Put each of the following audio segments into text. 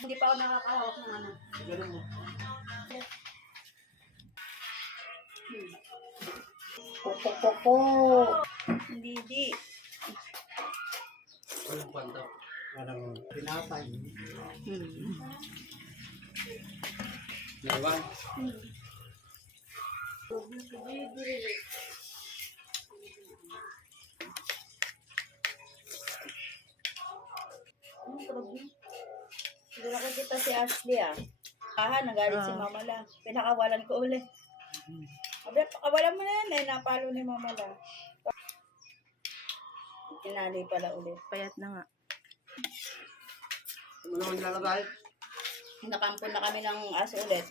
Hindi pa ako nakakahawak ng ano. Ganun mo. Poko. Hindi. Walang kwanta. Walang pinatay. Naiwan. Hindi nakikita si Ashley nagalit si Mama La. Pinakawalan ko ulit. Sabi, pakawalan mo na yan. Napalo ni Mama La. Tinali pala ulit. Payat na nga. Ano naman nilalagay? Nakampon na kami ng aso ulit.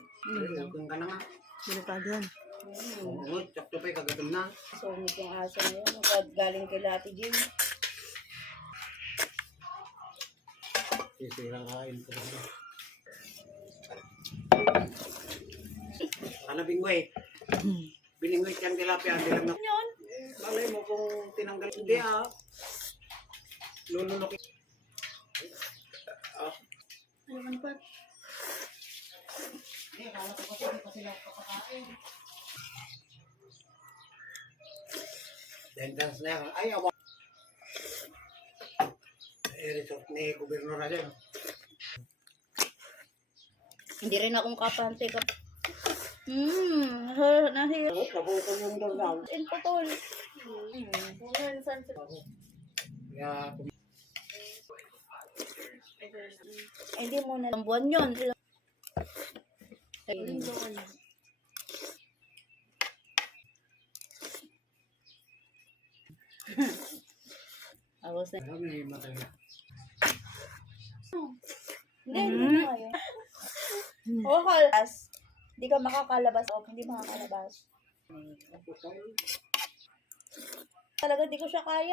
Doon ka na nga. Delikado yan. Oo, chap-chapay, kagatom na. Sumit yung aso na yun. Galing kay Lati Jim. Sisirang kain ko. Bingway. Bilingway kang tilapia. Bilang na. Yun. Malay mo kung tinanggal. Hindi Lulunukin. Ano man pa? Kala ko kasi hindi pa sila kapakain. Dentals na yan. Ay, awa. Resort ni Gobernador na dyan. Hindi rin akong kapante ka. Nahirap. Kaputol yung doon daw. Putol. Kaya, Hindi mo na. Ang buwan yun. Awas na. may matay. Hindi na kayo. Halas. Hindi ka makakalabas. Hindi makakalabas. Talaga di ko siya kaya.